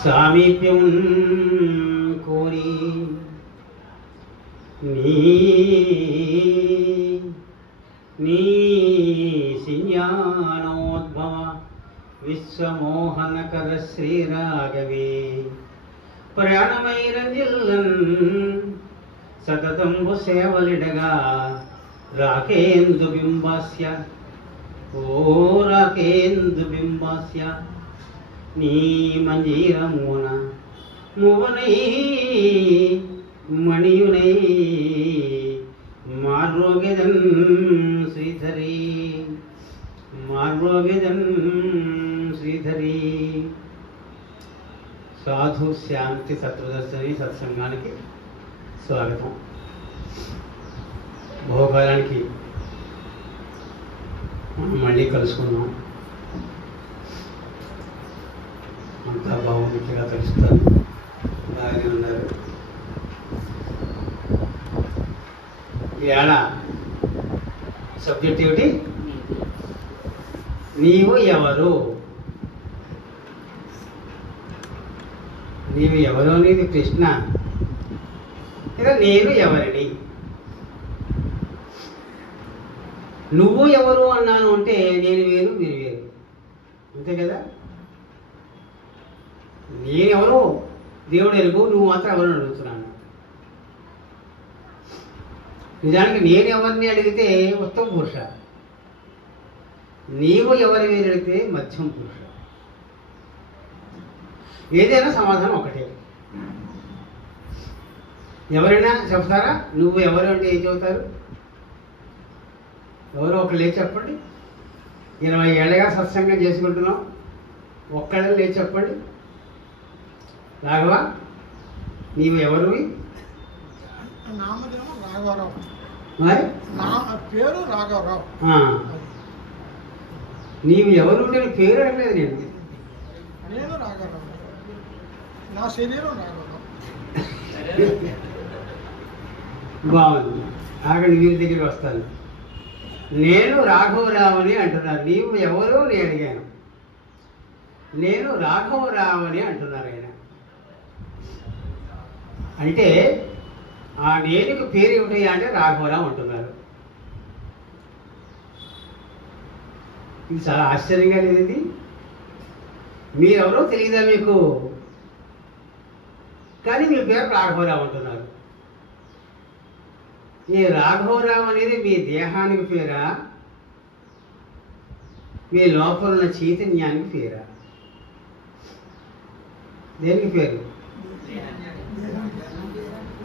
సామీప్యం కోరి నీ సింజ్ఞానోద్భవ విశ్వమోహనకర శ్రీరాఘవే ప్రయాణమైరంజిల్లన్ సతతంబు సేవలిడగా రాకేందు బింబాస్య ఓ రాకేందు బింబాస్య నీ మంజీరమున మువనై మణియునై మార్రోగెదన్ శ్రీధరి మార్రోగెదన్ శ్రీధరి. సాధు శాంతి సత్వదర్శని సత్సంగానికి స్వాగతం. భోగాలానికి మనం మళ్ళీ కలుసుకున్నాం. అంతా బాగున్నట్టుగా కలుస్తాను, బాగానే ఉన్నారు. ఏడా సబ్జెక్ట్ ఏమిటి? నీవు ఎవరు? నీవు ఎవరు అనేది ప్రశ్న. లేదా నేను ఎవరిని? నువ్వు ఎవరు అన్నాను అంటే నేను వేరు మీరు వేరు, అంతే కదా. నేనెవరు దేవుడు ఎరుగు, నువ్వు మాత్రం ఎవరు అడుగుతున్నాను. నిజానికి నేను ఎవరిని అడిగితే ఉత్తమ పురుష, నీవు ఎవరిని అడిగితే మధ్యం పురుష. ఏదైనా సమాధానం ఒకటే. ఎవరైనా చెప్తారా నువ్వు ఎవరు అంటే ఏం చెబుతారు? ఎవరో ఒకరు లేచి చెప్పండి. 20 ఏళ్ళగా సత్సంగం చేసుకుంటున్నాం, ఒక్కళ్ళ లేచి చెప్పండి. రాఘవ నీవు ఎవరు? మరి పేరు రాఘవరావు. నీవు ఎవరు అంటే పేరు అడగలేదు నేను. నేను రాఘవరావు, నా శరీరం రాఘవరావు. బాగుంది, ఆగండి వీరి దగ్గరికి వస్తాను. నేను రాఘవరావుని అంటున్నారు. నీవు ఎవరు అని అడిగాను. నేను రాఘవరావుని అంటున్నారు ఆయన. అంటే ఆ నేనుకు పేరు ఏమిటి అంటే రాఘవరావు అంటున్నారు. ఇది చాలా ఆశ్చర్యంగా లేదు ఇది. మీరెవరో తెలియదా మీకు? కానీ మీ పేరు రాఘవరావు అంటున్నారు. ఈ రాఘవరావు అనేది మీ దేహానికి పేరా, మీ లోపల ఉన్న చైతన్యానికి పేరా? దేనికి పేరు?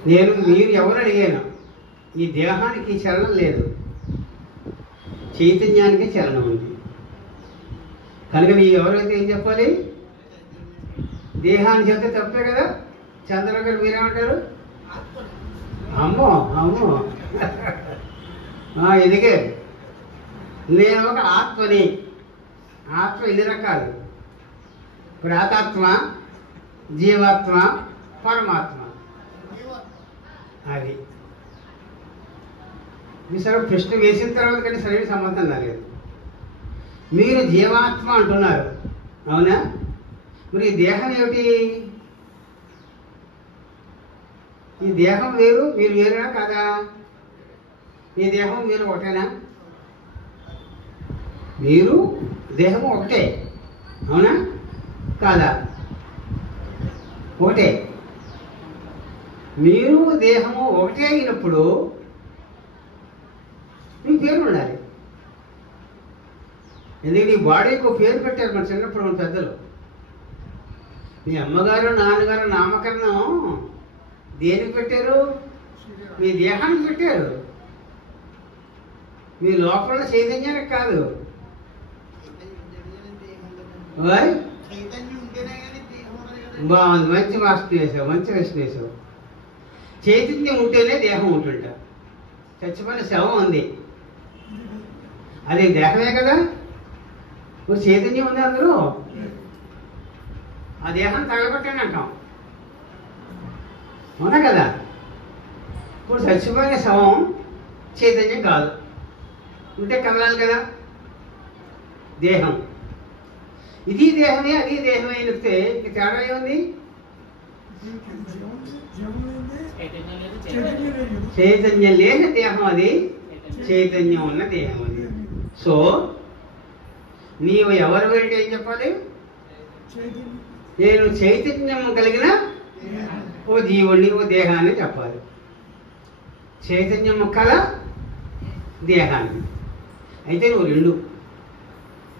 నేను మీరు ఎవరు అడిగాను. ఈ దేహానికి చలనం లేదు, చైతన్యానికి చలనం ఉంది. కనుక నీ ఎవరైతే ఏం చెప్పాలి? దేహాన్ని చెప్తే తప్పే కదా. చంద్రరావు గారు మీరేమంటారు? అమ్మో అమ్మో ఎందుకే నేను ఒక ఆత్మని. ఆత్మ 2 రకాలు, ప్రాతాత్మ, జీవాత్మ, పరమాత్మ. అది మీ సరే ప్రశ్న వేసిన తర్వాత కానీ సరైన సంబంధం రాలేదు. మీరు జీవాత్మ అంటున్నారు, అవునా? మరి ఈ దేహం ఏమిటి? ఈ దేహం వేరు, మీరు వేరునా కాదా? ఈ దేహం మీరు ఒకటేనా? మీరు దేహము ఒకటే, అవునా కాదా? ఒకటే. మీరు దేహము ఒకటే అయినప్పుడు మీకు పేరు ఉండాలి. ఎందుకంటే ఈ బాడీకి ఒక పేరు పెట్టారు మన చిన్నప్పుడు మన పెద్దలు. మీ అమ్మగారు నాన్నగారు నామకరణం దేనికి పెట్టారు? మీ దేహానికి పెట్టారు, మీ లోపల చైతన్యానికి కాదు. బాగుంది, మంచి మాస్టర్ వేసావు, మంచి ప్రశ్న వేసావు. చైతన్యం ఉంటేనే దేహం ఉంటుంట. చచ్చిపోయిన శవం ఉంది, అది దేహమే కదా. ఇప్పుడు చైతన్యం ఉంది అందులో. ఆ దేహాన్ని తగలబెట్టండి అంటాం, అవునా కదా. ఇప్పుడు చచ్చిపోయిన శవం చైతన్యం కాదు, ఉంటే కదలాలి కదా దేహం. ఇది దేహమే అది దేహమే అనిస్తే ఇక తేడా ఏముంది? చైతన్యం లేని దేహం అది, చైతన్యం ఉన్న దేహం అది. సో నీవు ఎవరు అంటే ఏం చెప్పాలి? నేను చైతన్యం కలిగిన ఓ జీవుడిని, ఓ దేహాన్ని చెప్పాలి. చైతన్యం కల దేహాన్ని. అయితే నువ్వు రెండు.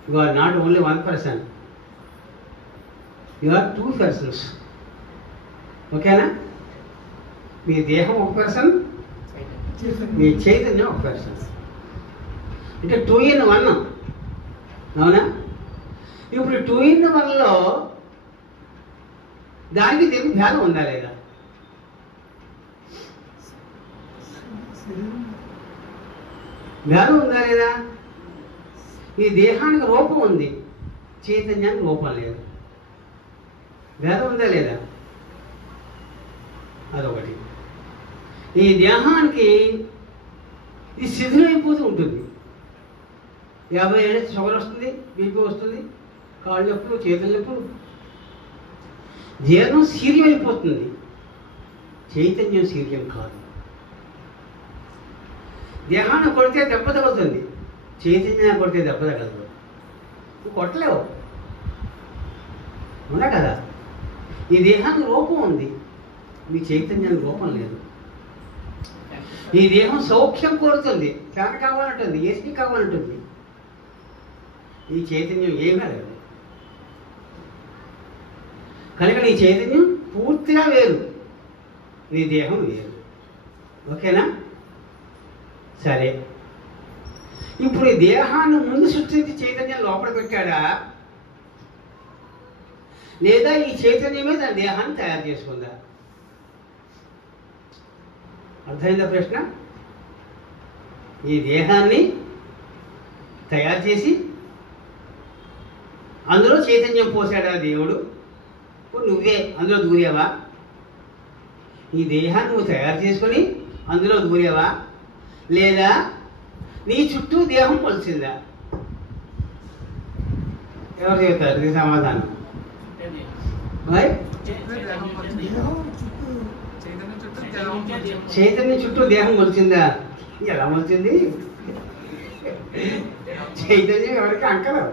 You are not only one person, you are 2 persons. ఓకేనా? మీ దేహం ఒక పర్సన్, మీ చైతన్యం ఒక పర్సన్. అంటే 2 in 1. అవునా? ఇప్పుడు 2 in 1లో దానికి దీనికి భేదం ఉందా లేదా? భేదం ఉందా లేదా? ఈ దేహానికి రూపం ఉంది, చైతన్యానికి రూపం లేదు. భేదం ఉందా లేదా? అదొకటి. ఈ దేహానికి ఇది శిథిలమైపోతూ ఉంటుంది. 50 ఏళ్ళ షుగర్ వస్తుంది, బీపీ వస్తుంది, కాళ్ళు నొప్పులు, చేతుల నొప్పులు. జీర్ణం శీర్యం అయిపోతుంది. చైతన్యం శీర్యం కాదు. దేహాన్ని కొడితే దెబ్బ తగులుతుంది, చైతన్యాన్ని కొడితే దెబ్బ తగలదు. నువ్వు కొట్టలేవు, ఉన్నా కదా? ఈ దేహానికి రూపం ఉంది, మీ చైతన్యానికి రూపం లేదు. ఈ దేహం సౌఖ్యం కోరుతుంది, ఫ్యాన్ కావాలంటుంది, ఏసీ కావాలంటుంది. ఈ చైతన్యం ఏమీ లేదు. కనుక నీ చైతన్యం పూర్తిగా వేరు, నీ దేహం వేరు. ఓకేనా? సరే, ఇప్పుడు ఈ దేహాన్ని ముందు సృష్టించి చైతన్యం లోపల పెట్టాడా, లేదా ఈ చైతన్యమే తన దేహాన్ని తయారు చేసుకుందా? అర్థమైందా ప్రశ్న? ఈ దేహాన్ని తయారు చేసి అందులో చైతన్యం పోసాడా దేవుడు? నువ్వే అందులో దూరేవా? ఈ దేహాన్ని నువ్వు తయారు చేసుకొని అందులో దూరేవా, లేదా నీ చుట్టూ దేహం పొలిసిందా? ఎవరు చెప్తారు నీ సమాధానం? చైతన్యం చుట్టూ దేహం మొలిచిందా? ఎలా మొలిచింది? చైతన్యం ఎవరికి అంకలం.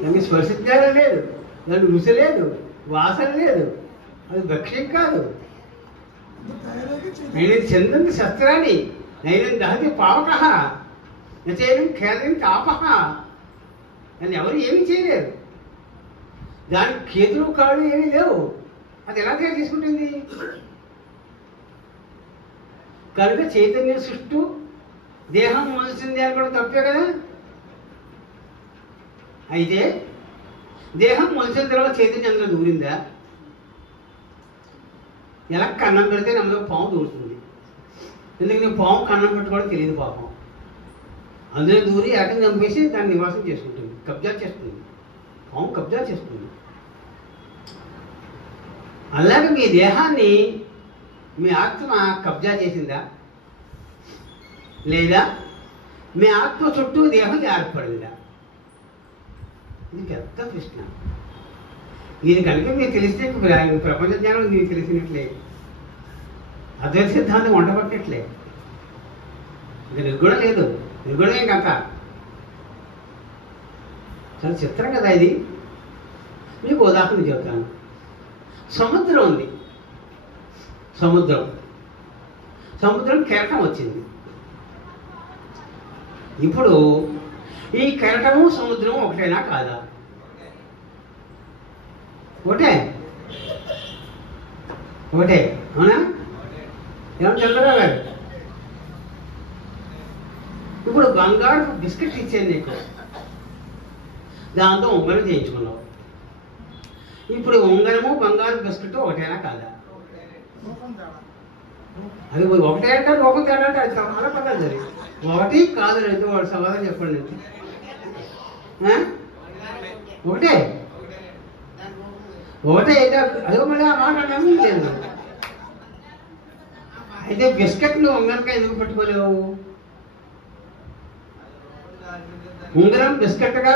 దానికి స్పర్శించాలని లేదు, దానికి రుచి లేదు, వాసన లేదు, అది భక్ష్యం కాదు. నేను చందంది శస్త్రాన్ని, నేను దహతి పావక, నచేయం ఖేదం తాపహ. దాన్ని ఎవరు ఏమీ చేయలేరు. దానికి చేతులు కాళ్ళు ఏమీ లేవు. అది ఎలా తయారు చేసుకుంటుంది? కనుక చైతన్యం చుట్టూ దేహం మొలిసింది అని కూడా తప్పే కదా. అయితే దేహం మొలిసిన తర్వాత చైతన్యం అందులో దూరిందా? ఎలా కన్నం పెడితే అందులో పాము దూరుతుంది. ఎందుకు నీ పాము కన్నం పెట్టుకోవడం తెలియదు పాపం. అందులో దూరి ఏకంగా చంపేసి దాన్ని నివాసం చేసుకుంటుంది, కబ్జా చేస్తుంది. పాము కబ్జా చేస్తుంది. అలాగే మీ దేహాన్ని మీ ఆత్మ కబ్జా చేసిందా, లేదా మీ ఆత్మ చుట్టూ దేహం ఏర్పడిందా? ఇది పెద్ద ప్రశ్న. ఇది కనుక మీకు తెలిస్తే ప్రపంచ జ్ఞానం మీకు తెలిసినట్లే, అద్వైత సిద్ధాంతం వంటపట్టినట్లే. ఇది నిర్గుణం లేదు, నిర్గుణమే కాక. చాలా చిత్రం కదా ఇది. మీకు ఉదాహరణ చెబుతాను. సముద్రం ఉంది, సముద్రం కెరటం వచ్చింది. ఇప్పుడు ఈ కెరటము సముద్రము ఒకటేనా కాదా? ఒకటే, అవునా? ఏమన్నా చంద్రరావు గారు, ఇప్పుడు బంగారు బిస్కెట్ ఇచ్చాను నీకు, దాంతో ఉంగరం చేయించుకున్నావు. ఇప్పుడు ఉంగరము బంగారు బిస్కెట్ ఒకటేనా కాదా? అది ఒకటే అంటే లోకం తేడా అంటే అది చాలా పదాలు జరిగింది. ఒకటి కాదు రెండు, వాడు సమాధానం చెప్పండి. ఒకటే అయితే అదిగో మళ్ళీ ఆ మాట లేదు. అయితే బిస్కెట్లు ఉంగరంగా ఎందుకు పెట్టుకోలేవు? ఉంగరం బిస్కెట్గా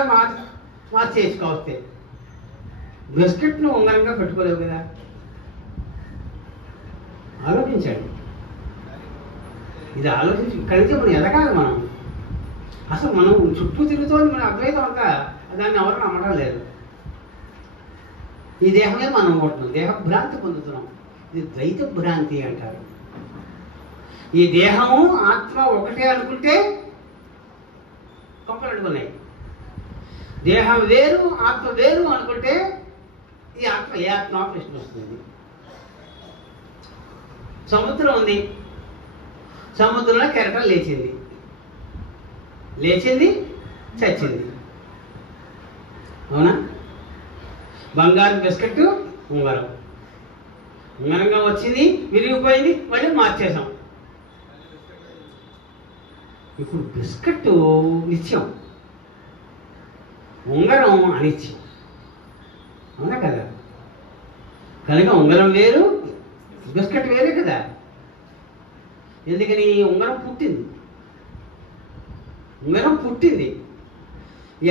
మార్చేసుకోవస్తే బిస్కెట్ను ఉంగరంగా పెట్టుకోలేవు కదా. ఆలోచించండి. ఇది ఆలోచించి ఇక్కడి నుంచి మనం ఎదగాలి. మనం అసలు మనం చుట్టూ తిరుగుతోంది మన అద్వైతం అంతా, దాన్ని ఎవరు నమ్మడం లేదు. ఈ దేహమే మనం ఉంటున్నాం, దేహ భ్రాంతి పొందుతున్నాం. ఇది ద్వైత భ్రాంతి అంటారు. ఈ దేహము ఆత్మ ఒకటే అనుకుంటే కొంపలు అడుగున్నాయి. దేహం వేరు ఆత్మ వేరు అనుకుంటే ఈ ఆత్మ ఏ ఆత్మ ప్రశ్న వస్తుంది. సముద్రం ఉంది, సముద్రంలో కెరటం లేచింది, లేచింది చచ్చింది. అవునా? బంగారు బిస్కెట్ ఉంగరం, ఉంగరంగా వచ్చింది, విరిగిపోయింది, మళ్ళీ మార్చేసాం. ఇప్పుడు బిస్కెట్ నిత్యం, ఉంగరం అనిత్యం. అవునా కదా? కనుక ఉంగరం వేరు బిస్కెట్ వేరే కదా. ఎందుకని? ఉంగరం పుట్టింది, ఉంగరం పుట్టింది.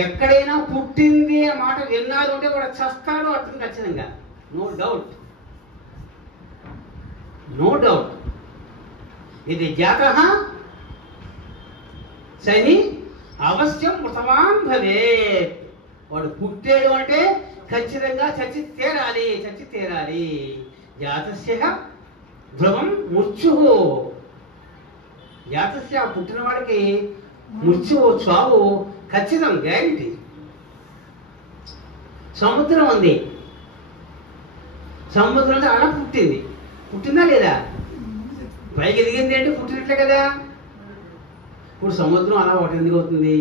ఎక్కడైనా పుట్టింది అనే మాట విన్నాడు ఉంటే కూడా చస్తాడు అర్థం ఖచ్చితంగా. No doubt, no doubt. ఇది జాతః శని అవశ్యం మృతవాన్ భవేత్. వాడు పుట్టాడు అంటే ఖచ్చితంగా చచ్చి తీరాలి, చచ్చి తీరాలి. జాతస్య ధ్రువం మృత్యుః. జాతస్య పుట్టిన వాడికి మృత్యువు, చావు ఖచ్చితం, గ్యారంటీ. సముద్రం ఉంది, సముద్రం అలా పుట్టింది, పుట్టిందా లేదా? పైకి ఎదిగింది అంటే పుట్టినట్లే కదా. ఇప్పుడు సముద్రం అలా ఒకటి ఎందుకు అవుతుంది?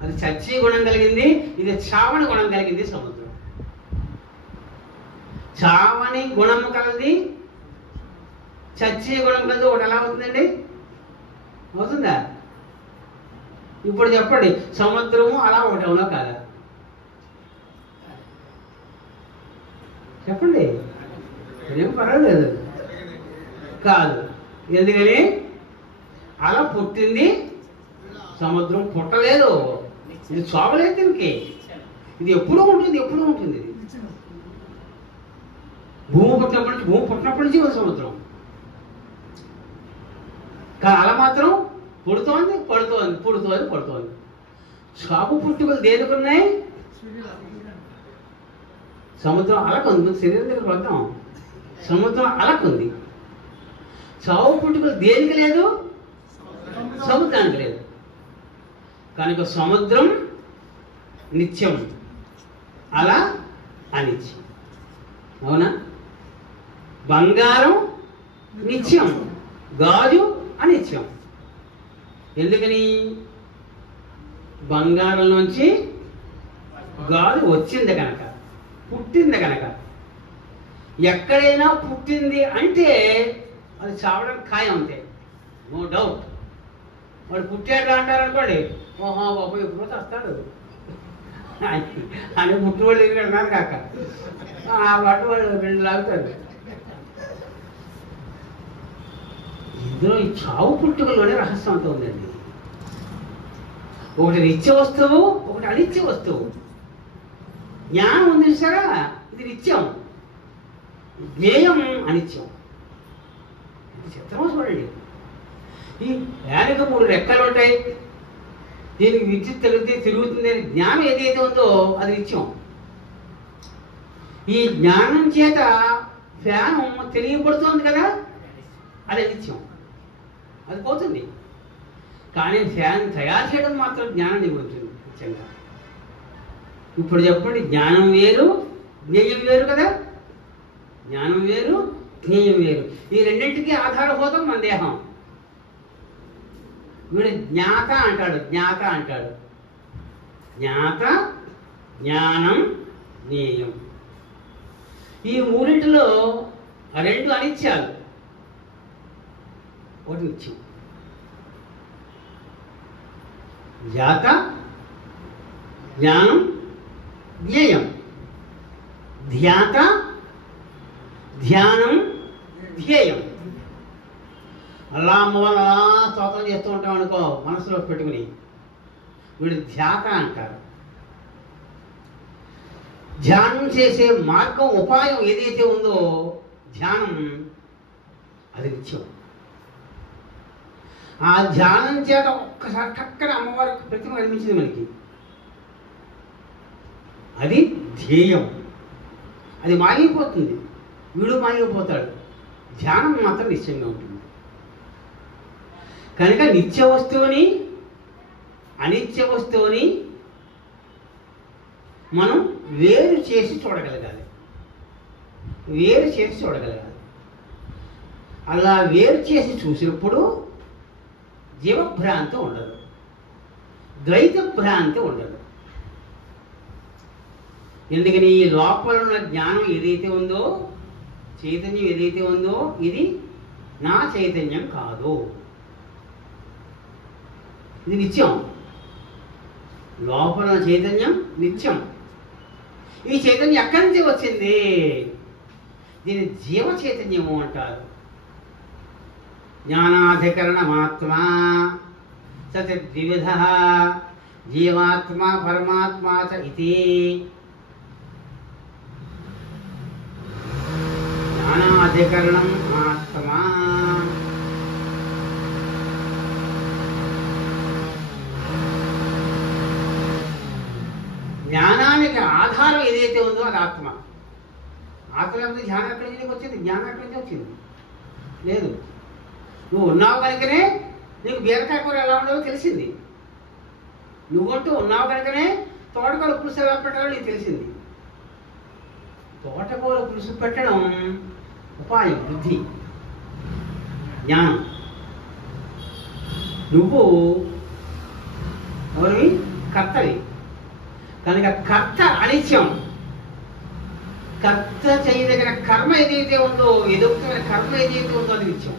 అది చచ్చి గుణం కలిగింది, ఇది చావని గుణం కలిగింది. సముద్రం చావని గుణము కలది, చచ్చి గుణం కలది ఒకటి ఎలా అవుతుందండి? అవుతుందా? ఇప్పుడు చెప్పండి, సముద్రము అలా ఒకటి అవునా కాదా? చెప్పండి. ఏం పర్వాలేదు. కాదు. ఎందుకని? అలా పుట్టింది, సముద్రం పుట్టలేదు. ఇది చావలేదు దీనికి. ఇది ఎప్పుడూ ఉంటుంది, ఎప్పుడూ ఉంటుంది. ఇది భూమి పుట్టినప్పటి నుంచి ఉంది సముద్రం. కానీ అలా మాత్రం పుడుతోంది, పడుతోంది, పుడుతోంది, పడుతోంది. చావు పుట్టుకలు దేనికున్నాయి? సముద్రం అలకుంది. శరీరం దగ్గర వద్దాం. సముద్రం అలకుంది. చావు పుట్టుకలు దేనికి లేదు? సముద్రానికి లేదు. కనుక సముద్రం నిత్యం, అలా అనిత్యం. అవునా? బంగారం నిత్యం, గాజు అనిత్యం. ఎందుకని? బంగారం నుంచి గాజు వచ్చింది కనుక, పుట్టింది కనుక. ఎక్కడైనా పుట్టింది అంటే అది చావడం ఖాయం, అంతే, నో డౌట్. వాడు పుట్టాడు అంటారు అనుకోండి, ఓహో బాబు ఎప్పుడో వస్తాడు అని పుట్టుబడి తిరిగి అన్నారు కాక ఆ పట్టు వాడు రెండు లాగుతాడు. ఇందులో ఈ చావు పుట్టుకలోనే రహస్యం అంతా ఉందండి. ఒకటి నిత్య వస్తువు, ఒకటి అనిత్య వస్తువు. జ్ఞానం ఉంది చూసారా, ఇది నిత్యం, జ్ఞేయం అనిత్యం. చిత్రం చూడండి. ఈ యానికి 3 రెక్కలు ఉంటాయి, దీనికి విద్యుత్ తగిలితే తిరుగుతుంది అని జ్ఞానం ఏదైతే ఉందో అది నిత్యం. ఈ జ్ఞానం చేత ఫ్యాను తెలియబడుతోంది కదా, అది నిత్యం, అది పోతుంది. కానీ ఫ్యాన్ తయారు చేయడం మాత్రం జ్ఞానం నిగుతుంది నిత్యంగా. ఇప్పుడు చెప్పండి, జ్ఞానం వేరు జ్ఞేయం వేరు కదా. జ్ఞానం వేరు జ్ఞేయం వేరు. ఈ రెండింటికి ఆధారభూతం మన దేహం. వీడు జ్ఞాత అంటాడు, జ్ఞాత అంటాడు. జ్ఞాత, జ్ఞానం, జ్ఞేయం. ఈ మూడింటిలో 2 అనిత్యాలు, ఒకటి నిత్యం. జ్ఞాత, జ్ఞానం, జ్ఞేయం. ధ్యాత, ధ్యానం, ధ్యేయం. అలా అమ్మవారు అలా స్తోత్రం చేస్తూ ఉంటాం అనుకో, మనసులో పెట్టుకుని, వీడు ధ్యాత అంటారు. ధ్యానం చేసే మార్గం ఉపాయం ఏదైతే ఉందో ధ్యానం అది నిత్యం. ఆ ధ్యానం చేత ఒక్కసారి చక్కన అమ్మవారి ప్రతిమ కనిపించింది మనకి, అది ధ్యేయం. అది మాగిపోతుంది, వీడు మాగిపోతాడు, ధ్యానం మాత్రం నిశ్చయంగా ఉంటుంది. కనుక నిత్య వస్తువుని అనిత్య వస్తువుని మనం వేరు చేసి చూడగలగాలి, వేరు చేసి చూడగలగాలి. అలా వేరు చేసి చూసినప్పుడు జీవభ్రాంతి ఉండదు, ద్వైత భ్రాంతి ఉండదు. ఎందుకని ఈ లోపల ఉన్న జ్ఞానం ఏదైతే ఉందో, చైతన్యం ఏదైతే ఉందో, ఇది నా చైతన్యం కాదు, ఇది నిత్యం. లోపల చైతన్యం నిత్యం. ఈ చైతన్యం ఎక్కడి నుంచి వచ్చింది? దీన్ని జీవ చైతన్యము అంటారు. జ్ఞానాధికరణమాత్మా సత్యద్విధ జీవాత్మ పరమాత్మా చ ఇతి. జ్ఞానాధికరణం ఆత్మా, జ్ఞానానికి ఆధారం ఏదైతే ఉందో అది ఆత్మ. ఆత్మ లేకపోతే ధ్యానం ఎక్కడి నుంచి వచ్చింది? జ్ఞానం ఎక్కడి నుంచి వచ్చింది? లేదు. నువ్వు ఉన్నావు కనుకనే నీకు బీరకాయ కూర ఎలా ఉండదో తెలిసింది. నువ్వంటూ ఉన్నావు కనుకనే తోటకూర పులుసు ఎలా పెట్టాలో నీకు తెలిసింది. తోటకూర పులుసు పెట్టడం ఉపాయం, బుద్ధి, జ్ఞానం. నువ్వు ఎవరివి? కర్తవి. కనుక కర్త అనిత్యం. కర్త చేయదగిన కర్మ ఏదైతే ఉందో, ఎదుగుతున్న కర్మ ఏదైతే ఉందో అది నిత్యం.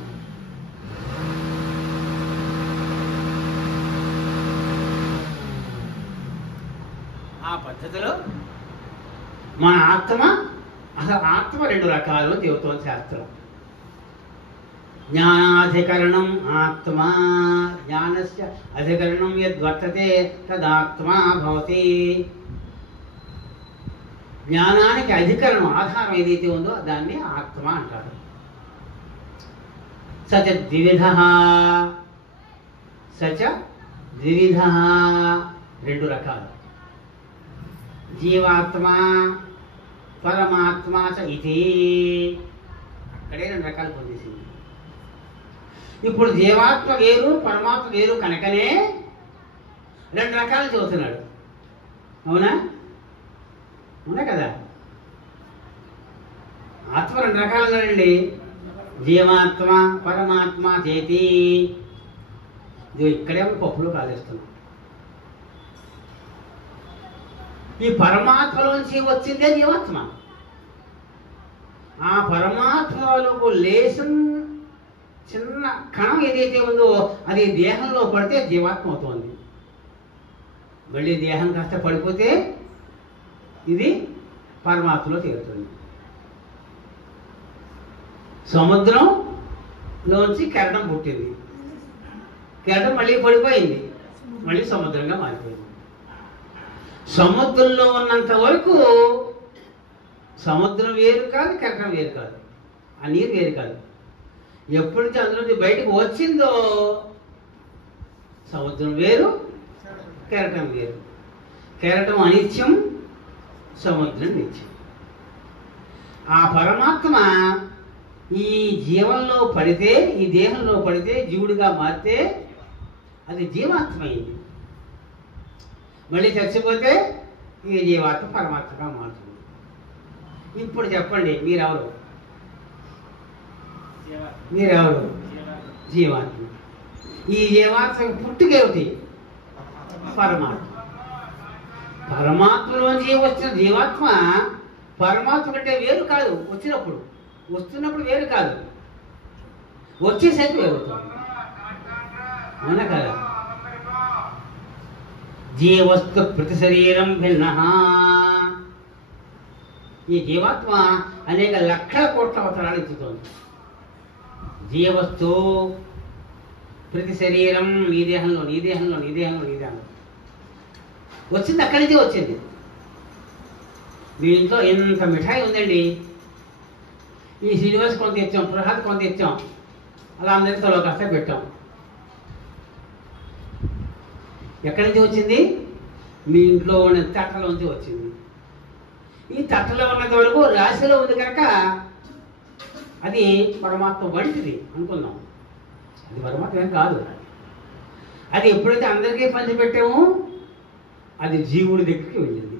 ఆ పద్ధతిలో మన ఆత్మ, అసలు ఆత్మ రెండు రకాలు చెబుతోంది శాస్త్రం. జ్ఞానాధికరణం ఆత్మా, జ్ఞానస్య అధికరణం యద్వర్తతే తదాత్మా భవతి. జ్ఞానానికి అధికరణం, ఆధారం ఏదైతే ఉందో దాన్ని ఆత్మ అంటారు. సచ ద్విధ, సచ ద్విధ రెండు రకాలు. జీవాత్మ పరమాత్మ చ ఇతి. అక్కడే రెండు రకాలు పొందేసింది. ఇప్పుడు జీవాత్మ వేరు పరమాత్మ వేరు కనుకనే రెండు రకాలు చదువుతున్నాడు. అవునా? అవునా కదా? ఆత్మ రెండు రకాలు ఉన్నాడండి. జీవాత్మ పరమాత్మ చేతి. ఇది ఇక్కడేమో పప్పులు కాలేస్తున్నాం. ఈ పరమాత్మలోంచి వచ్చిందే జీవాత్మ. ఆ పరమాత్మలకు లేసం చిన్న కణం ఏదైతే ఉందో అది దేహంలో పడితే జీవాత్మ అవుతుంది. మళ్ళీ దేహం కాస్త పడిపోతే ఇది పరమాత్మలో చేరుతుంది. సముద్రంలోంచి కెరటం పుట్టింది, కెరటం మళ్ళీ పడిపోయింది, మళ్ళీ సముద్రంగా మారిపోయింది. సముద్రంలో ఉన్నంత వరకు సముద్రం వేరు కాదు, కెరటం వేరు కాదు, ఆ నీరు వేరు కాదు. ఎప్పటి అందులో నుంచి బయటకు వచ్చిందో సముద్రం వేరు, కెరటం వేరు. కెరటం అనిత్యం, సముద్రం నిత్యం. ఆ పరమాత్మ ఈ జీవంలో పడితే, ఈ దేహంలో పడితే, జీవుడిగా మారితే అది జీవాత్మ అయింది. మళ్ళీ చచ్చిపోతే ఈ జీవాత్మ పరమాత్మగా మారుతుంది. ఇప్పుడు చెప్పండి, మీరెవరు? మీరెవరు? జీవాత్మ. ఈ జీవాత్మ పుట్టుకేమిటి? పరమాత్మ. పరమాత్మలోంచి వచ్చిన జీవాత్మ పరమాత్మ కంటే వేరు కాదు. వచ్చినప్పుడు, వస్తున్నప్పుడు వేరు కాదు, వచ్చేసరికి వేరుతుంది. అవునా కదా? జీవస్తు ప్రతి శరీరం భిన్న. ఈ జీవాత్మ అనేక లక్షల కోట్ల అవసరాలు ఇచ్చుతోంది. జీవస్తు ప్రతి శరీరం, నీ దేహంలో నీ దేహంలో నీ దేహంలో నీ దేహంలో వచ్చింది. అక్కడి నుంచి వచ్చింది. మీ ఇంట్లో ఎంత మిఠాయి ఉందండి, ఈ శ్రీనివాస్ కొంత ఇచ్చాం, ప్రసాద్ కొంత ఇచ్చాం, అలా అందరికీ తలో కాస్త పెట్టాం. ఎక్కడి నుంచి వచ్చింది? మీ ఇంట్లో ఉన్న తట్టలోంచి వచ్చింది. ఈ తట్టలో ఉన్నంత వరకు రాశిలో ఉంది కనుక అది పరమాత్మ వంటిది అనుకున్నాం. అది పరమాత్మ ఏం కాదు. అది ఎప్పుడైతే అందరికీ పంచిపెట్టామో అది జీవుడి దగ్గరికి వెళ్ళింది.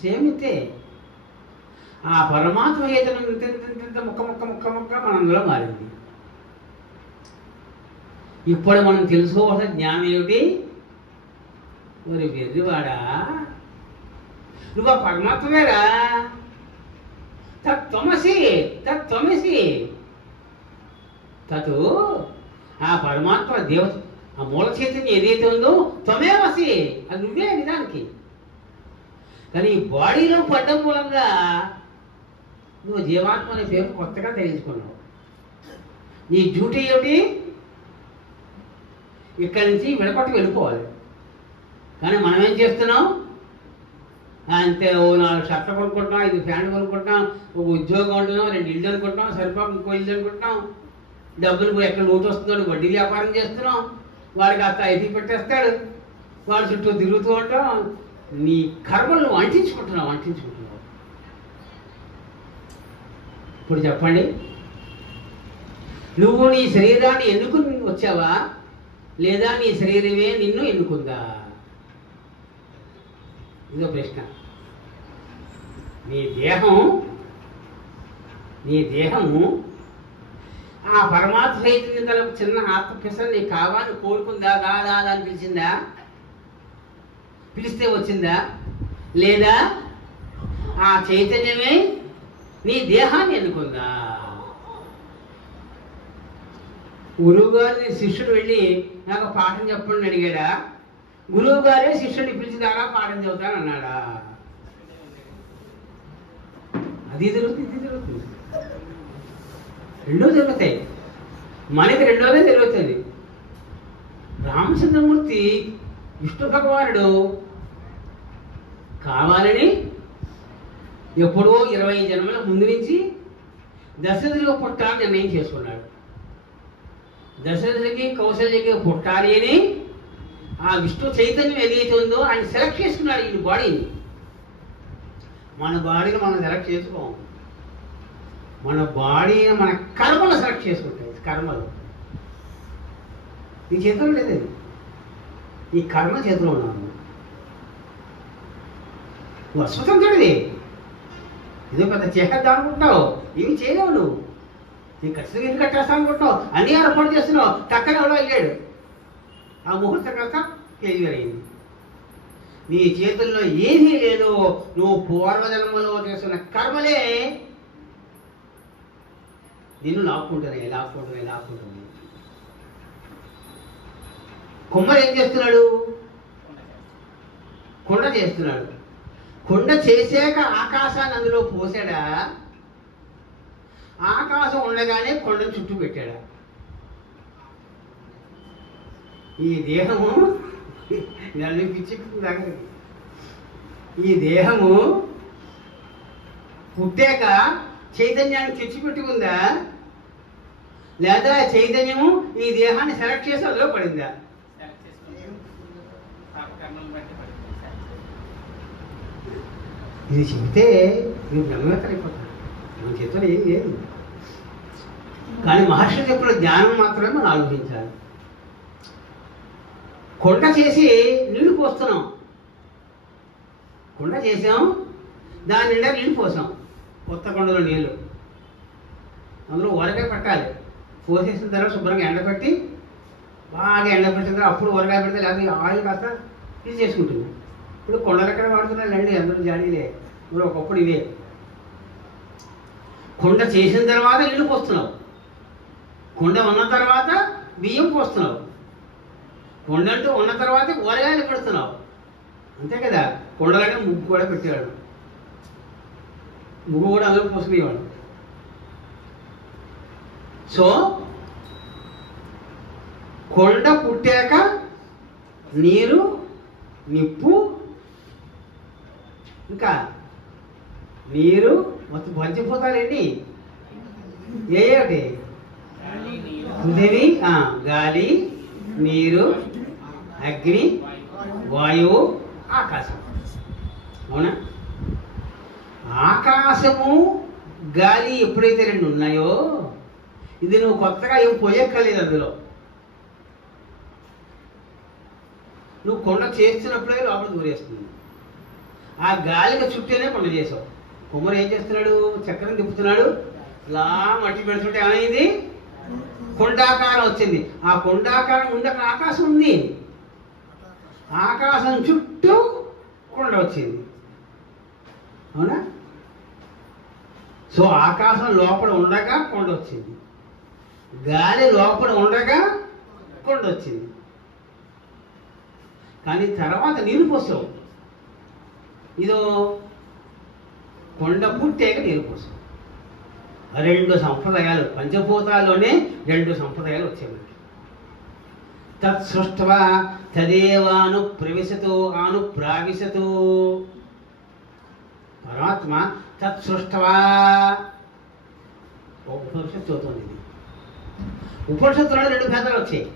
సేమ్ ఇంతే. ఆ పరమాత్మ ఏదైనా ఇంత ముక్క ముక్క ముక్క ముక్క మనంలో మారింది. ఇప్పుడు మనం తెలుసుకోవాల్సిన జ్ఞానం ఏమిటి? మరి వెర్రివాడా, నువ్వు ఆ పరమాత్మవేరా, తత్వమసి తత్వమసి తత్. ఆ పరమాత్మ దేవత, ఆ మూల చైతన్యం ఏదైతే ఉందో త్వమేవసి, అది నువ్వే నిజానికి. కానీ ఈ బాడీలో పడ్డం మూలంగా నువ్వు జీవాత్మ అనే పేరు కొత్తగా తెలుసుకున్నావు. నీ డ్యూటీ ఏమిటి? ఇక్కడి నుంచి విడపట్టి వెళ్ళిపోవాలి. కానీ మనం ఏం చేస్తున్నాం? అంతే, ఓ 4 షర్ట్లు కొనుక్కుంటున్నాం, 5 ప్యాంట్లు కొనుక్కుంటున్నాం, ఒక ఉద్యోగం ఉంటున్నాం, 2 ఇళ్ళు అనుకుంటున్నాం, సరిపోక ఇంకో ఇల్లు అనుకుంటున్నాం, డబ్బులు ఎక్కడ లోటు వస్తుందో వడ్డీ వ్యాపారం చేస్తున్నాం, వాడికి అంత ఐపీ పెట్టేస్తాడు, వాడి చుట్టూ తిరుగుతూ ఉంటాం. నీ కర్మలు నువ్వు అంటించుకుంటున్నావు. ఇప్పుడు చెప్పండి, నువ్వు నీ శరీరాన్ని ఎన్నుకుని వచ్చావా, లేదా నీ శరీరమే నిన్ను ఎన్నుకుందా? ఇదో ప్రశ్న. నీ దేహము ఆ పరమాత్మ చైతన్యం తల చిన్న ఆత్మపిసలు నీకు కావాలని కోరుకుందా? దాదా అని పిలిచిందా? పిలిస్తే వచ్చిందా? లేదా ఆ చైతన్యమే నీ దేహాన్ని ఎన్నుకుందా? గురువు గారిని శిష్యుడు వెళ్ళి నాకు పాఠం చెప్పండి అడిగాడా? గురువు గారే శిష్యుడిని పిలిచిదాడా పాఠం చెబుతాను అన్నాడా? అది జరుగుతుంది, ఇది జరుగుతుంది, రెండో జరుగుతాయి. మనకి రెండోదే జరుగుతుంది. రామచంద్రమూర్తి విష్ణు భగవానుడు కావాలని ఎప్పుడో 20 జన్మల ముందు నుంచి దశరథుడిగా పుట్టాలని నిర్ణయం చేసుకున్నాడు. దశరథుడికి కౌశల్యకి పుట్టాలి అని ఆ విష్ణు చైతన్యం ఏదైతే ఉందో ఆయన సెలెక్ట్ చేసుకున్నాడు ఈ బాడీని. మన బాడీని మనం సెలెక్ట్ చేసుకోము. మన బాడీని మన కర్మలు సెలెక్ట్ చేసుకుంటాయి. కర్మలు ఈ చేతిలో లేదు, ఈ కర్మ చేతిలో ఉన్నాము. నువ్వు అస్వతంత్రుడిది. ఏదో పెద్ద చేసేద్దాం అనుకుంటున్నావు, ఏమి చేయలేవు. నువ్వు నీ ఖచ్చితంగా ఎందుకు కట్టేస్తావు అనుకుంటున్నావు, అన్నీ ఏర్పాటు చేస్తున్నావు. టక్కన ఎవడో అయ్యాడు, ఆ ముహూర్తం కాస్త ఫెయిల్యూర్ అయింది. నీ చేతుల్లో ఏమీ లేదు. నువ్వు పూర్వజన్మలో చేస్తున్న కర్మలే నిన్ను లాక్కుంటున్నాయి. కుమ్మరి ఏం చేస్తున్నాడు? కొండ చేస్తున్నాడు. కొండ చేసాక ఆకాశాన్ని అందులో పోసాడా? ఆకాశం ఉండగానే కొండను చుట్టూ పెట్టాడా? ఈ దేహము పిచ్చి, ఈ దేహము పుట్టాక చైతన్యాన్ని తెచ్చిపెట్టి ఉందా, లేదా చైతన్యము ఈ దేహాన్ని సెలెక్ట్ చేసి అందులో పడిందా? ఇది చెబితే నువ్వు బ్రహ్మవేత్తలైపోతావు. మన చేతుల్లో ఏం లేదు. కానీ మహర్షులు చెప్పిన జ్ఞానం మాత్రమే మనం ఆలోచించాలి. కొండ చేసి నీళ్లు పోస్తున్నాం. కొండ చేసాం, దాని నిండా నీళ్ళు పోసాం. కొత్త కొండలో నీళ్ళు, అందులో ఊరగాయ పెట్టాలి. పోసేసిన తర్వాత శుభ్రంగా ఎండపెట్టి, బాగా ఎండపెట్టిన తర్వాత అప్పుడు ఊరగాయ పెడితే లేకపోతే ఆయిల్ కాస్త తీసేసుకుంటుంది. ఇప్పుడు కొండలు ఎక్కడ వాడుతున్నాయి అండి, అందరూ జాడీలే. ఇప్పుడు ఒకప్పుడు ఇవే. కొండ చేసిన తర్వాత నీళ్ళు పోస్తున్నావు, కొండ ఉన్న తర్వాత బియ్యం పోస్తున్నావు, కొండంటూ ఉన్న తర్వాత ఊరగాయలు పెడుతున్నావు. అంతే కదా. కొండలనే ముగ్గు కూడా పెట్టేవాడు, ముగ్గు కూడా అందరూ పోసుకునేవాడు. సో కొండ పుట్టాక నీరు, నిప్పు, ఇంకా నీరు, మొత్తం పంచభూతాలండి. ఏమిటి? పృథివీ, గాలి, నీరు, అగ్ని, వాయువు, ఆకాశం. అవునా? ఆకాశము గాలి ఎప్పుడైతే రెండు ఉన్నాయో, ఇది నువ్వు కొత్తగా ఏం పోయక్కర్లేదు. అందులో నువ్వు కొండ చేస్తున్నప్పుడే లోపల దూరేస్తుంది. ఆ గాలికి చుట్టూనే కొండ చేసావు. కుమ్మరు ఏం చేస్తున్నాడు? చక్రం తిప్పుతున్నాడు. ఇలా మట్టి పెడుతుంటే ఏమైంది? కొండాకారం వచ్చింది. ఆ కొండాకారం ముందు అక్కడ ఆకాశం ఉంది. ఆకాశం చుట్టూ కొండ వచ్చింది. అవునా? సో ఆకాశం లోపల ఉండగా కొండ వచ్చింది, గాలి లోపల ఉండగా కొండ వచ్చింది. కానీ తర్వాత నీరు పోసావు. ఇదో కొండ పుట్టాక నీరు పోసావు. రెండు సంప్రదాయాలు, పంచభూతాల్లోనే రెండు సంప్రదాయాలు వచ్చాయి మనకి. తత్సృష్ట్వా తదేవాను ప్రవిశతు ఆను ప్రావిశతు. పరమాత్మ తత్సృష్ట్వా. ఉపనిషత్తు చదువుతుంది. ఇది ఉపనిషత్తులలో రెండు భేదాలు వచ్చాయి.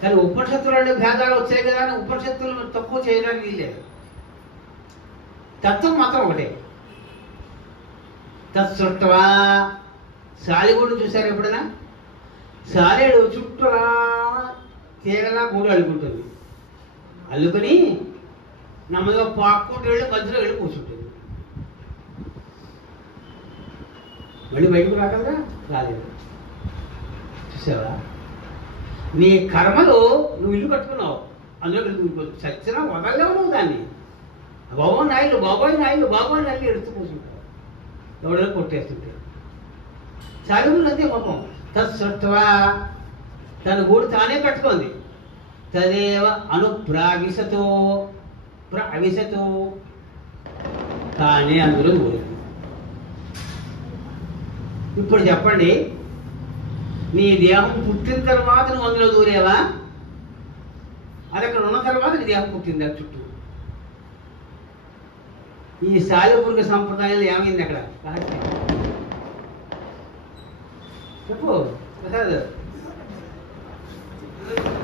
కానీ ఉపనిషత్తులు రెండు భేదాలు వచ్చాయి కదా అని ఉపనిషత్తులు తక్కువ చేయడానికి వీల్లేదు. తత్వం మాత్రం ఒకటే. తత్సృష్ట్వా. సాలిగూడు చూశారు ఎప్పుడైనా? సాలేడు చుట్టూ తీగలా గూడు అల్లుకుంటుంది. అల్లుకొని నెమ్మదిగా పాక్కుంటూ వెళ్ళి మధ్యలో వెళ్ళి కూర్చుంటుంది. మళ్ళీ బయటకు రాగలరా? రాలేదు. చూసావా? నీ కర్మలు నువ్వు ఇల్లు కట్టుకున్నావు, అందులో నువ్వు చచ్చినా వదలలేవు నువ్వు దాన్ని. బాబోయ్ నాయుడు, బాబోయ్ నాయుడు, బాబోయ్ నాయుడు ఎడుతూ కూర్చుంటావు. ఎవడో కొట్టేస్తుంటే చదువులు అంతే పాపం. తత్సృష్ట్వా. తన గూడు తానే కట్టుకుంది. తదేవ అనుప్రావిశతో. ప్రవిశతో. తానే అందులో దూరింది. ఇప్పుడు చెప్పండి, నీ దేహం పుట్టిన తర్వాత నువ్వు అందులో దూరేవా? అది అక్కడ ఉన్న తర్వాత నీ దేహం పుట్టింది అది చుట్టూ. ఈ సాలిపురుగ సంప్రదాయంలో ఏమైంది అక్కడ? చెప్పు ప్రసాద్.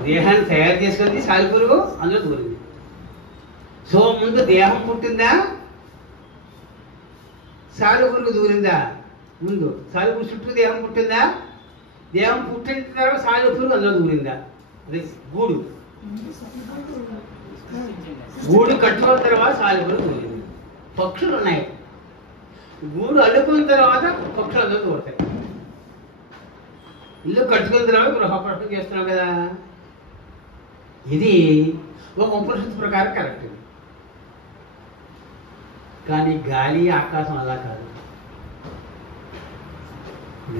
దేహాన్ని తయారు చేసుకుంది సాలిపురుగు, అందులో దూరింది. సో ముందు దేహం పుట్టిందా, సాలిపురుగు దూరిందా? ముందు సాలిపురుగు చుట్టూ దేహం పుట్టిందా? దేహం పుట్టిన తర్వాత సాలిపురుగు అందులో దూరిందా? అదే గూడు. గూడు కట్టుకున్న తర్వాత సాలిపురుగు దూరింది. పక్షులు ఉన్నాయి. గూడు అల్లుకున్న తర్వాత పక్షులు అందులో దూరతాయి. ఇల్లు కట్టుకున్న తర్వాత గృహపట్టం చేస్తున్నాం కదా. ఇది ఒక ఉపనిషత్తు ప్రకారం కరెక్ట్. కానీ గాలి ఆకాశం అలా కాదు.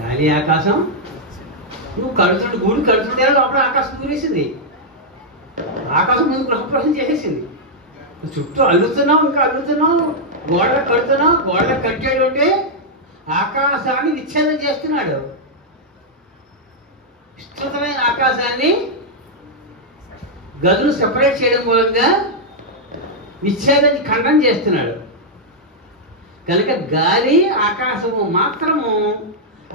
గాలి ఆకాశం నువ్వు కడుతుంటే గూడు కడుతుంటే లోపల ఆకాశం దూరేసింది. ఆకాశం ముందు గృహప్రవేశం చేసేసింది. చుట్టూ అల్లుతున్నావు, ఇంకా అల్లుతున్నావు, గోడలకు కడుతున్నావు. గోడలకు కట్టాడు అంటే ఆకాశాన్ని విచ్ఛేదం చేస్తున్నాడు. విస్తృతమైన ఆకాశాన్ని గదులు సెపరేట్ చేయడం మూలంగా విచ్ఛేదాన్ని ఖండం చేస్తున్నాడు. కనుక గాలి ఆకాశము మాత్రము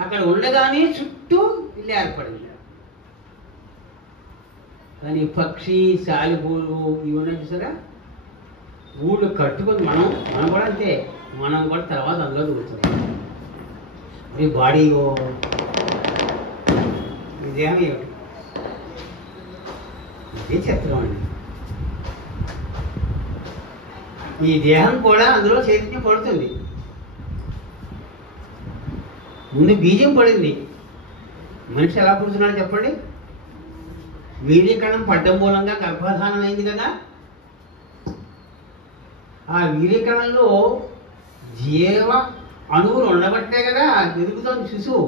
అక్కడ ఉండగానే చుట్టూ ఇల్లు ఏర్పడింది. కానీ పక్షి, సాలిపూలు ఇవి ఉన్నాయి చూసారా, ఊళ్ళు కట్టుకొని మనం కూడా అంతే. మనం కూడా తర్వాత అందులో దూరుతాం. మరి బాడీ ఇదేమి ఏమిటి? ఇదే చిత్రం అండి. ఈ దేహం కూడా అందులో చైతన్యం పడుతుంది. ముందు బీజం పడింది. మనిషి ఎలా పుడుతున్నాడు చెప్పండి? వీర్యకణం పడ్డం మూలంగా గర్భధానం అయింది కదా. ఆ వీర్యకణంలో జీవ అణువులు ఉండబట్టే కదా ఎదుగుతుంది శిశువు.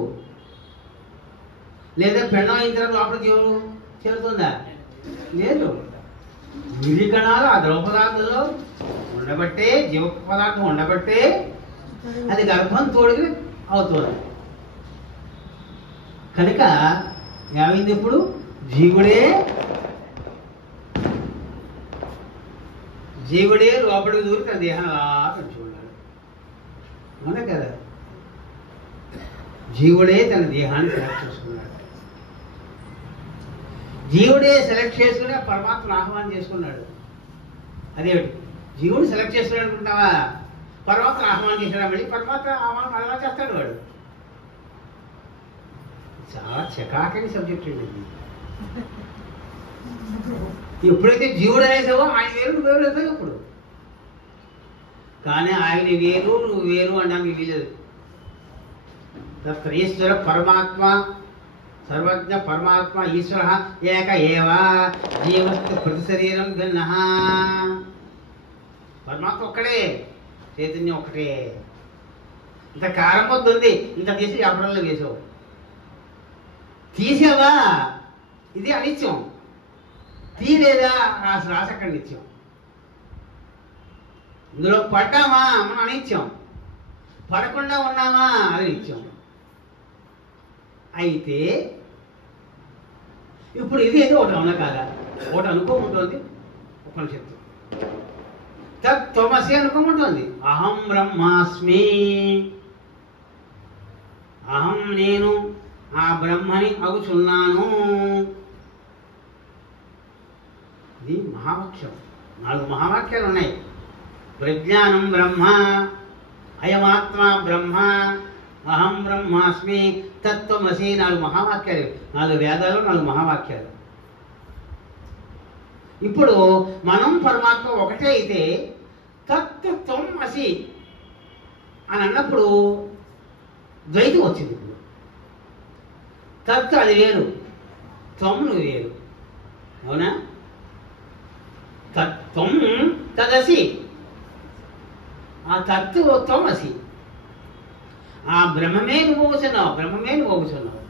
లేదా పెండం అయిన తర్వాత లోపల జీవులు చేరుతుందా? లేదు. వీర్యకణాలు ఆ ద్రవ పదార్థంలో ఉండబట్టే, జీవ పదార్థం ఉండబట్టే అది గర్భం తోడికి అవుతుంది. కనుక ఏమైంది? ఇప్పుడు జీవుడే లోపలికి దూరి తన దేహాన్ని అలా పెంచుకున్నాడు. అవునా కదా? జీవుడే తన దేహాన్ని సెలెక్ట్ చేసుకున్నాడు. జీవుడే సెలెక్ట్ చేసుకుని పరమాత్మను ఆహ్వానం చేసుకున్నాడు. అదేమిటి, జీవుడు సెలెక్ట్ చేసుకున్నాడు అనుకుంటావా? పరమాత్మను ఆహ్వానం చేశాడా? మళ్ళీ పరమాత్మ ఆహ్వానం అలా చేస్తాడు వాడు. చాలా చకాకని సబ్జెక్ట్ అండి ఇది. ఎప్పుడైతే జీవుడు అనేసావో ఆయన వేరు నువ్వు వేరు అవుతావు ఇప్పుడు. కానీ ఆయన వేరు నువ్వు వేరు అనడానికి వీలేదు. ఈశ్వర పరమాత్మ సర్వజ్ఞ పరమాత్మ ఈశ్వర ఏక ఏవా జీవస్తు ప్రతి శరీరం భిన్న. పరమాత్మ ఒక్కడే, చైతన్యం ఒక్కటే. ఇంత కారం పొద్దు ఉంది, ఇంత తీసి అప్పడంలో వేసావు. తీసావా ఇది అనిత్యం, తీరేదా రాసక్కడ నిత్యం. ఇందులో పడ్డామా మనం అనిత్యం, పడకుండా ఉన్నామా అది నిత్యం. అయితే ఇప్పుడు ఇది ఏదో ఒకటి అవునా కాదా? ఒకటి అనుకోముంటుంది ఉపనిషత్తు. తత్వమసి అనుకోముంటుంది. అహం బ్రహ్మాస్మి, అహం నేను ఆ బ్రహ్మని అగుచున్నాను. ఇది మహావాక్యం. 4 మహావాక్యాలు ఉన్నాయి. ప్రజ్ఞానం బ్రహ్మ, అయమాత్మ బ్రహ్మ, అహం బ్రహ్మాస్మి, తత్వమసి. 4 మహావాక్యాలు, 4 వేదాలు, 4 మహావాక్యాలు. ఇప్పుడు మనం పరమాత్మ ఒకటే అయితే తత్వం అసి అని అన్నప్పుడు ద్వైతం వచ్చింది. ఇప్పుడు తత్ అది వేరు, త్వం నువ్వు వేరు. అవునా? తత్వం తదసి, ఆ తత్వం అసి. ఆ బ్రహ్మమే నువ్వు పోగుతున్నావు, బ్రహ్మమే నువ్వు పోగుతున్నావు.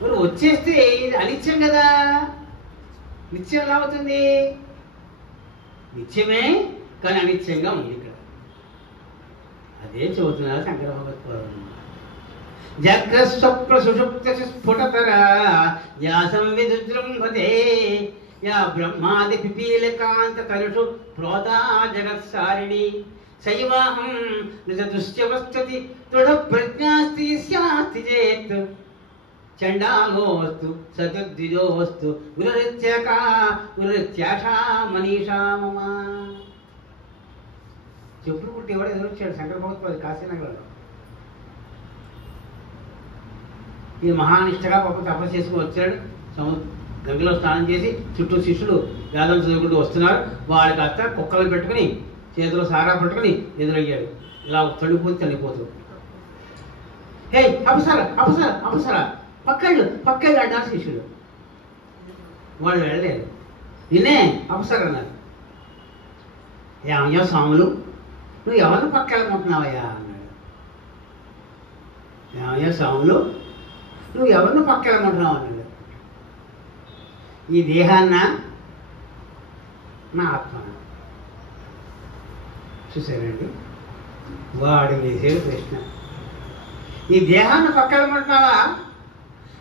మరి వచ్చేస్తే ఇది అనిత్యం కదా, నిత్యం ఎలా అవుతుంది? నిత్యమే కానీ అనిత్యంగా ఉంది ఇక్కడ. అదే చెబుతున్నారు శంకర భగవత్పాదులు. జాగ్రత్త సుషుప్త స్ఫుటతరా యా సంవిజృంభతే యా బ్రహ్మాది పిపీలకాంత తరుషు ప్రోతా జగత్సారిణి శైవాహం నిజదుశ్చవస్తతి దృఢ ప్రజ్ఞాస్తి స్యాస్తి చేత్ చండాలోస్తు సతద్విజోస్తు గురురిత్యకా గురురిత్యాషా మనీషా మమ. చెప్పుడు పుట్టేవాడు ఎదురొచ్చాడు శంకర భగవత్పాదులు కాశీనగరంలో. ఈ మహానిష్టగా పాపం తపస్సు చేసుకుని వచ్చాడు. గంగలో స్నానం చేసి చుట్టూ శిష్యులు వేదం చదువుకుంటూ వస్తున్నారు. వాళ్ళకి అత్త కుక్కలు పెట్టుకుని చేతిలో సారా పట్టుకుని ఎదురయ్యాడు. ఇలా తడిపోతూ హే అపసరా అపసరా అపసరా పక్కళ్ళు అడ్డారు శిష్యుడు. వాళ్ళు వెళ్ళలేదు. నిన్నే అపసర అన్నారు. ఏమయ్యా స్వాములు, నువ్వు ఎవరిని పక్కెళ్ళమంటున్నావయ్యా అన్నాడు. ఏమయ్యా స్వాములు, నువ్వు ఎవరిని పక్కెళ్ళమంటున్నావు అన్నాడు. ఈ దేహాన్న నా ఆత్మ. చూసారండి, వాడు వేసేది ప్రశ్న. ఈ దేహాన్ని పక్కెళ్ళమంటున్నావా,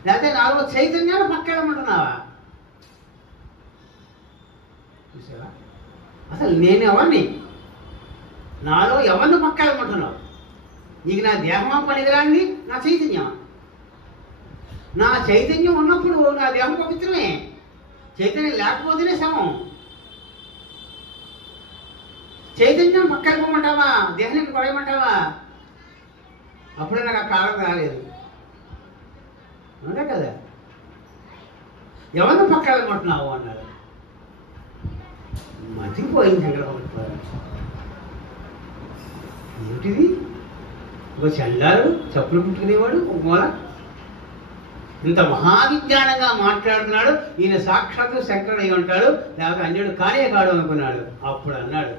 లేకపోతే నాలో చైతన్యాన్ని పక్కెళ్ళమంటున్నావా? చూసావా, అసలు నేను ఎవరిని, నాలో ఎవరిని పక్కెళ్ళమంటున్నావు? నీకు నా దేహమా పనికిరాంది, నా చైతన్యమా? నా చైతన్యం ఉన్నప్పుడు నా దేహం పవిత్రమే, చైతన్యం లేకపోతేనే శవం. చైతన్యం పక్కకపోమంటావా, దేహానికి పడేయమంటావా? అప్పుడే నాకు ఆ కాలం రాలేదు. అవునా కదా? ఎవరిని పక్కెళ్ళమంటున్నావు అన్నాడు. మతిపోయింది శంకరభగవత్పాదులు. ఏమిటిది? ఒక చండాలు చప్పులు పుట్టుకునేవాడు ఒక మూల ఇంత మహావిజ్ఞానంగా మాట్లాడుతున్నాడు. ఈయన సాక్షాత్తు శంకరుడు అయి ఉంటాడు, లేకపోతే అన్యుడు కానే కాడు అనుకున్నాడు. అప్పుడు అన్నాడు,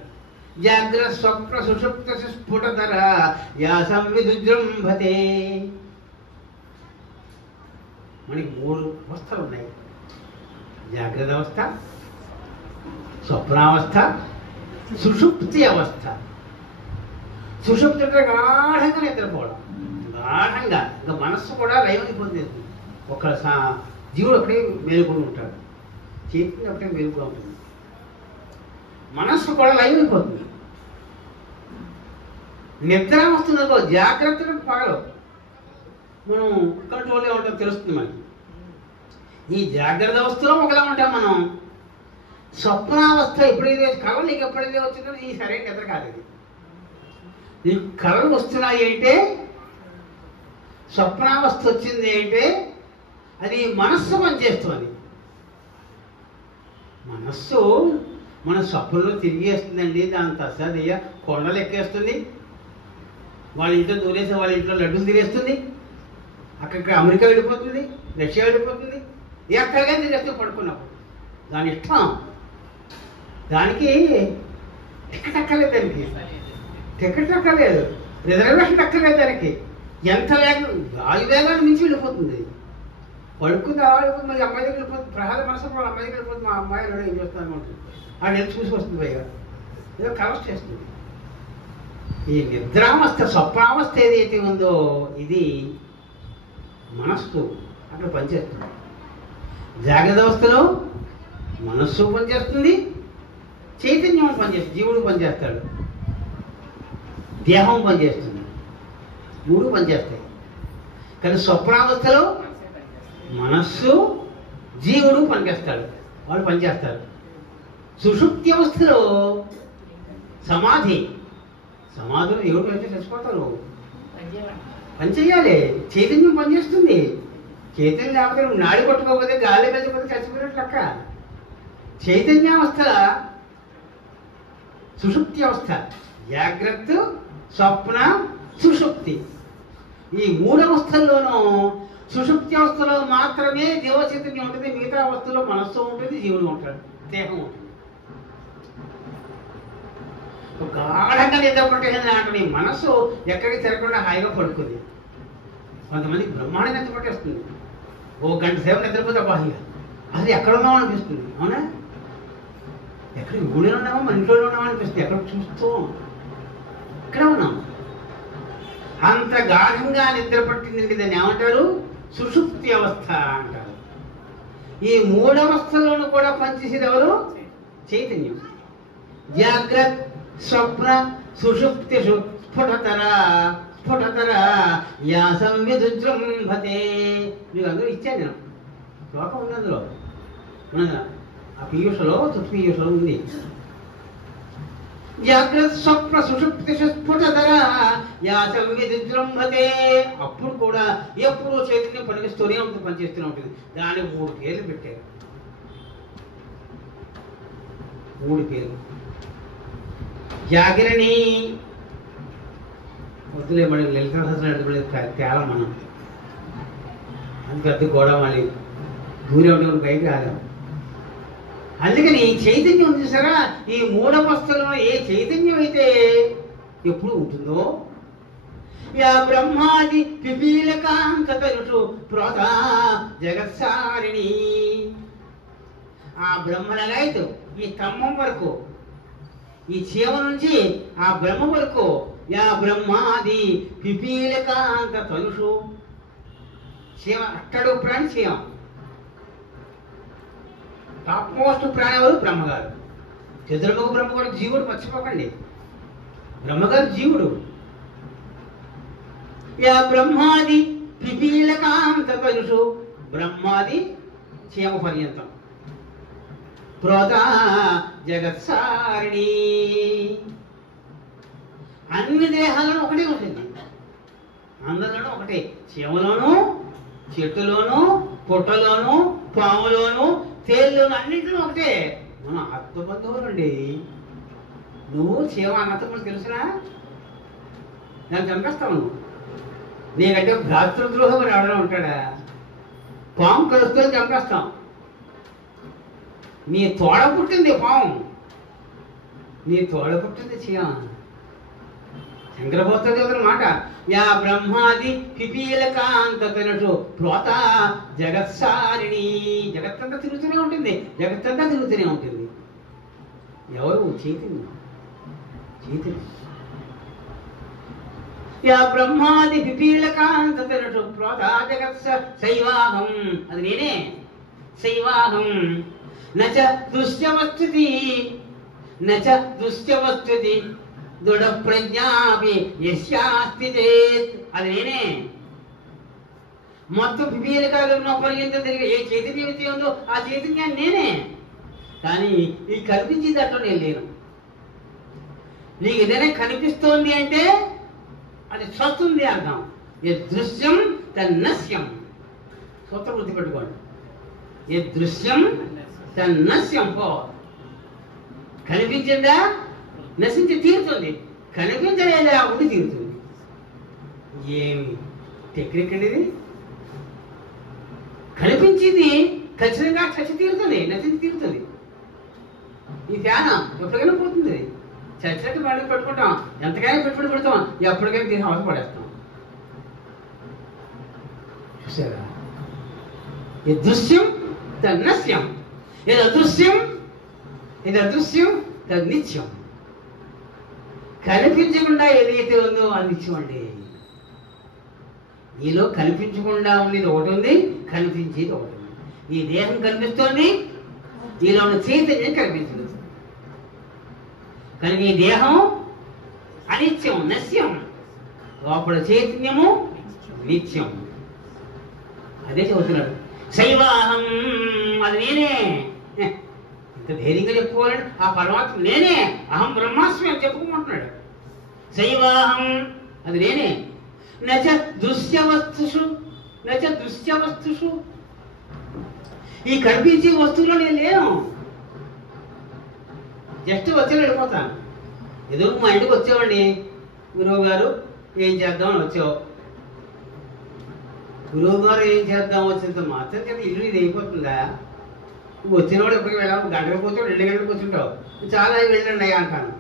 జాగ్రత్త స్వప్న సుషుప్త స్ఫుటతర యా సంవిజృంభతే. మనకి 3 అవస్థలు ఉన్నాయి. జాగ్రత్త అవస్థ, స్వప్నావస్థ, సుషుప్తి అవస్థ. సుషుప్తి అంటే గాఢంగా నిద్రపోవడం, గాఢంగా. ఇంకా మనస్సు కూడా లయమైపోతుంది. ఒక జీవుడు ఒకటే మేలుకొని ఉంటాడు, చేతి ఒకటే మేలుగా ఉంటుంది, మనస్సు కూడా లయమైపోతుంది. నిద్ర వస్తుందో జాగ్రత్తగా పగలు మనం కంట్రోల్గా ఉంటాం తెలుస్తుంది మనకి. ఈ జాగ్రత్త అవస్థలో ఒకలా ఉంటాం మనం. స్వప్నావస్థ ఎప్పుడైతే కళ నీకు ఎప్పుడైతే వచ్చిందో ఈ సరైన నిద్ర కాదు. ఇది ఈ కళలు వస్తున్నాయి అంటే, స్వప్నావస్థ వచ్చింది అంటే అది మనస్సు పనిచేస్తుంది. మనస్సు మన స్వప్నంలో తిరిగేస్తుందండి. దాని తస్సాదయ్య కొండలు ఎక్కేస్తుంది, వాళ్ళ ఇంట్లో దూరేసి వాళ్ళ ఇంట్లో లడ్డూలు తినేస్తుంది, అక్కడికి అమెరికా వెళ్ళిపోతుంది, రష్యా వెళ్ళిపోతుంది, ఎక్కడిగా తినేస్తూ పడుకున్నప్పుడు దాని ఇష్టం. దానికి టికెట్ అక్కర్లేదు, దానికి టికెట్ అక్కర్లేదు, రిజర్వేషన్ అక్కర్లేదు. దానికి ఎంత వేగం, గాలి వేగాన్ని మించి వెళ్ళిపోతుంది. పడుకుంది వెళ్ళిపోతుంది, మరి అమ్మాయి దగ్గర వెళ్ళిపోతుంది. ప్రహాద మనసు వాళ్ళ అమ్మాయి దగ్గర వెళ్ళిపోతుంది. మా అమ్మాయి ఏం చేస్తాను అనుకుంటుంది. ఆడ వెళ్ళి చూసి వస్తుంది, పైగా ఏదో కలెక్ట్ చేస్తుంది. ఈ నిద్రావస్థ స్వప్నావస్థ ఏదైతే ఉందో ఇది మనస్సు అక్కడ పనిచేస్తుంది. జాగ్రత్త అవస్థలో మనస్సు పనిచేస్తుంది, చైతన్యం పనిచేస్తుంది, జీవుడు పనిచేస్తాడు, దేహం పనిచేస్తుంది, మూడు పనిచేస్తాయి. కానీ స్వప్నావస్థలో మనస్సు జీవుడు పనిచేస్తాడు, వాడు పనిచేస్తాడు. సుషుప్తి అవస్థలో సమాధిలో ఎవరు అయితే చచ్చిపోతారు, పని చెయ్యాలి, చైతన్యం పనిచేస్తుంది. చైతన్యం లేకపోతే నువ్వు నాడి కొట్టుకోకపోతే గాలి వెళ్ళిపోతే చచ్చిపోయినట్లు లెక్క. చైతన్యావస్థ సుషుప్తి అవస్థ, జాగ్రత్త, స్వప్న, సుషుప్తి. ఈ మూడవస్థల్లోనూ సుషుప్తి అవస్థలో మాత్రమే దేవ చైతన్యం ఉంటుంది. మిగతా అవస్థలో మనస్సు ఉంటుంది, జీవుడు ఉంటాడు, దేహం ఉంటుంది. గాఢంగా నిద్ర పట్టేసింది అంటుంది. మనస్సు ఎక్కడికి తిరగకుండా హాయిగా పడుకుంది. కొంతమందికి బ్రహ్మాండంగా నిద్ర పట్టేస్తుంది. ఓ గంట సేపు నిద్రపోతే బాగా అది ఎక్కడ ఉన్నామో అనిపిస్తుంది. అవునా? ఎక్కడ ఊళ్ళో ఉన్నామో మన ఇంట్లో ఉన్నామో అనిపిస్తుంది. ఎక్కడ చూస్తూ ఇక్కడ ఉన్నాం. అంత గాఢంగా నిద్ర పట్టిందండి. దాన్ని ఏమంటారు? సుషుప్తి అవస్థ అంటారు. ఈ మూడవస్థలోనూ కూడా పనిచేసేది ఎవరు? చైతన్యం. జాగ్రత్త, స్వప్న, సుషుప్తిషు స్ఫుటతర యా సంవిజృంభతే. మీకు అందరూ ఇచ్చాను నేను, శ్లోకం ఉంది అందులో. ఆ పీయూషలో పీయూషలో ఉంది. జాగ్రత్త, స్వప్న, సుషుప్తిషు స్ఫుటతర యా సంవిజృంభతే. అప్పుడు కూడా ఎప్పుడూ చైతన్యం పనిచేస్తూనే ఉంటుంది, పనిచేస్తూనే ఉంటుంది. దానికి 3 పేర్లు పెట్టారు. 3 పేర్లు. జాగిరణి వద్దులే, మనకి లలిత సహస్రం తేలా మనం అందుకు గోడవాలి దూరే ఉంటే బయటకు రాలేము. అందుకని చైతన్యం ఉంది చూసారా, ఈ మూడవస్థలో ఏ చైతన్యం అయితే ఎప్పుడు ఉంటుందో, యా బ్రహ్మాది పిపీలకాంతరుషు ప్రోత జగత్సారిణి. ఆ బ్రహ్మలగాయతు ఈ స్తంభం వరకు, ఈ చీమ నుంచి ఆ బ్రహ్మ వరకు, యా బ్రహ్మాది పిపీలకాంత తనుషు. చీమ అట్టడు ప్రాణి చీమ. టాప్ మోస్ట్ ప్రాణి ఎవరు? బ్రహ్మగారు. చతుర్ముఖ బ్రహ్మగారు జీవుడు, మర్చిపోకండి. బ్రహ్మగారు జీవుడు. యా బ్రహ్మాది పిపీలకాంత తనుషు, బ్రహ్మాది చీమ పర్యంతం. ప్రోత జగత్సారిణి. అన్ని దేహాలను ఒకటే ఉంటుంది, అందరిలోనూ ఒకటే. చీమలోను, చెట్టులోను, పుట్టలోను, పాములోను, తేళ్ళలోను, అన్నింటిలో ఒకటే. మనం ఆత్మబంధువులండి. నువ్వు చీమ అన్నతమ్ముడు తెలుసునా? దాన్ని చంపేస్తావు నువ్వు. నీకంటే భ్రాతృద్రోహం ఎవడైనా ఉంటాడా? పాము కలుసుకొని చంపేస్తాం. నీ తోడ పుట్టింది పాము, నీ తోడ పుట్టింది చీమ. శంకరభౌతుడు మాట, యా బ్రహ్మాది పిపీలకాంత తనుషు ప్రోత జగత్సారిణి. జగత్తంతా తిరుగుతూనే ఉంటుంది, జగత్తంతా తిరుగుతూనే ఉంటుంది. ఎవరు? చైతన్యం. చైతన్యం. యా బ్రహ్మాది పిపీలకాంత తనుషు ప్రోత జగత్స శైవాహం. అది నేనే. శైవాహం నచ దుశ్యవస్థితి, నచ దుశ్యవస్థితి దృఢ ప్రజ్ఞాపి యస్యాస్తి చేత్, అది నేనే. మొత్తం వివేకాలను పరిగెంత జరిగే ఏ చైతన్యం అయితే ఉందో ఆ చైతన్యాన్ని నేనే. కానీ ఈ కనిపించే దాంట్లో నేను లేను. నీకు ఏదైనా కనిపిస్తోంది అంటే అది స్వస్తుంది అర్థం. ఏ దృశ్యం తన్నస్యం, సూత్రం గుర్తుపెట్టుకోండి. ఏ దృశ్యం తన్నస్యం. పో కనిపించిందా నశించి తీరుతుంది, కనిపించలేదా ఉండి తీరుతుంది. ఏమి టెక్నిక్ అండి ఇది? కనిపించింది ఖచ్చితంగా చచ్చి తీరుతుంది, నశించి తీరుతుంది. ఈ ఫ్యాన్ ఎప్పటికైనా పోతుంది. చచ్చినట్టు పండుగ పెట్టుకుంటాం, ఎంతకైనా పెట్టుబడి పెడతాం, ఎప్పటికైనా దీన్ని అవసరపడేస్తాం. చూసారా? ఈ దృశ్యం తన్నస్యం, ఇది అదృశ్యం, ఇది అదృశ్యం తన్నిత్యం. కనిపించకుండా ఏదైతే ఉందో అది నిత్యం అండి. నీలో కనిపించకుండా ఉండేది ఒకటి ఉంది, కనిపించేది ఒకటి ఉంది. ఈ దేహం కనిపిస్తోంది, నీలో ఉన్న చైతన్యం కనిపించదు. కనుక ఈ దేహం అనిత్యం, నశ్యం. లోపల చైతన్యము నిత్యం. అదే చెబుతున్నాడు. శైవాహం, అది నేనే. ఇంత ధైర్యంగా చెప్పుకోవాలంటే ఆ పరమాత్మ నేనే, అహం బ్రహ్మాస్మి అని చెప్పుకోమంటున్నాడు. శైవాహం, అది నేనే. నచ దృశ్యవస్తుషు, నచ దృశ్యవస్తుషు, ఈ కనిపించే వస్తువులో నేను లేను. జస్ట్ వచ్చి వెళ్ళిపోతాను. ఏదో మా ఇంటికి వచ్చావండి, గురువు గారు ఏం చేద్దామని వచ్చావు. గురువు గారు ఏం చేద్దాం వచ్చినంత మాత్రం చేత ఇల్లు ఇది అయిపోతుందా? నువ్వు వచ్చినవాడు ఎప్పటికి వెళ్ళావు, గంటకు కూర్చోడు, 2 గంటలకు కూర్చుంటావు. చాలా వెళ్ళండి అంటాను.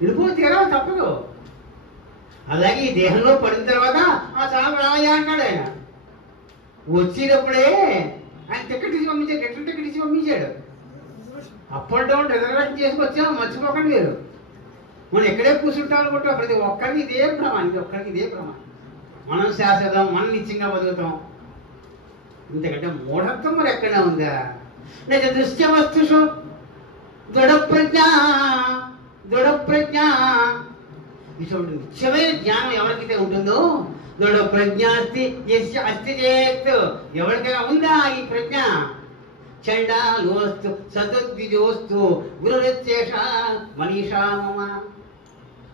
వెళ్ళిపోతే కదా తప్పదు. అలాగే ఈ దేహంలో పడిన తర్వాత చాలా రావయ్యా అంటాడు ఆయన. వచ్చేటప్పుడే ఆయన టికెట్ ఇచ్చి పంపించాడు, రిటర్న్ టికెట్ ఇచ్చి పంపించాడు. అప్ అండ్ డౌన్ రిజర్వేషన్ చేసుకొచ్చాము, మర్చిపోకండి మీరు. మనం ఎక్కడే కూర్చుంటాం అనుకుంటాం. ప్రతి ఒక్కరికి ఇదే ప్రమాణం, ఇది ఒక్కరికి ఇదే ప్రమాణం. మనం శాశ్వతం, మనం నిత్యంగా బతుకుతాం. ఇంతకంటే మూఢత్వం మరి ఎక్కడనే ఉందా? లేదా దృశ్య వస్తుషు దృఢ ప్రజ్ఞ, దృఢ ప్రజ్ఞ. ఇటువంటి నిత్యమైన జ్ఞానం ఎవరికైతే ఉంటుందో, దృఢ ప్రజ్ఞ అస్తి అస్తి చేత్, ఎవరికైనా ఉందా ఈ ప్రజ్ఞ? చండాలోస్తు సతద్విజోస్తు గురురత్యేష మనీషా మమ.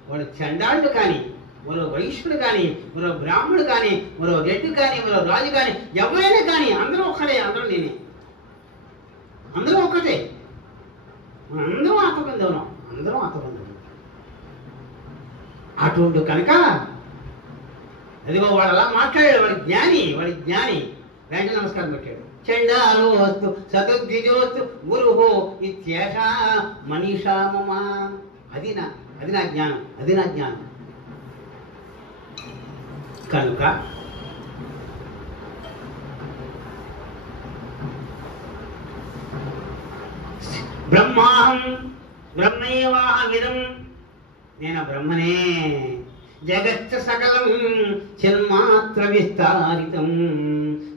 వాడు చండాలుడు కానీ, మరో వైశ్యుడు కానీ, మరో బ్రాహ్మణుడు కానీ, మరో రెడ్డి కానీ, మరో రాజు కానీ, ఎవరైనా కానీ అందరూ ఒక్కడే, అందరూ నేనే, అందరూ ఒక్కటే. అందరం ఆత్మబంధం, అందరం ఆత్మబంధం. అటువంటి కనుక అదిగో వాడు అలా మాట్లాడాడు. వాడి జ్ఞాని, వాడి జ్ఞాని. వెంటనే నమస్కారం పెట్టాడు. చండాలోస్తు సతద్విజోస్తు గురుహో ఇత్యేష మనీషా మమ. అది నా జ్ఞానం, అది నా జ్ఞానం. కనుక బ్రహ్మాహం బ్రహ్మైవాహమిదం, నేను బ్రహ్మనే. జగచ్చ సకలం చిన్మాత్ర విస్తారితం,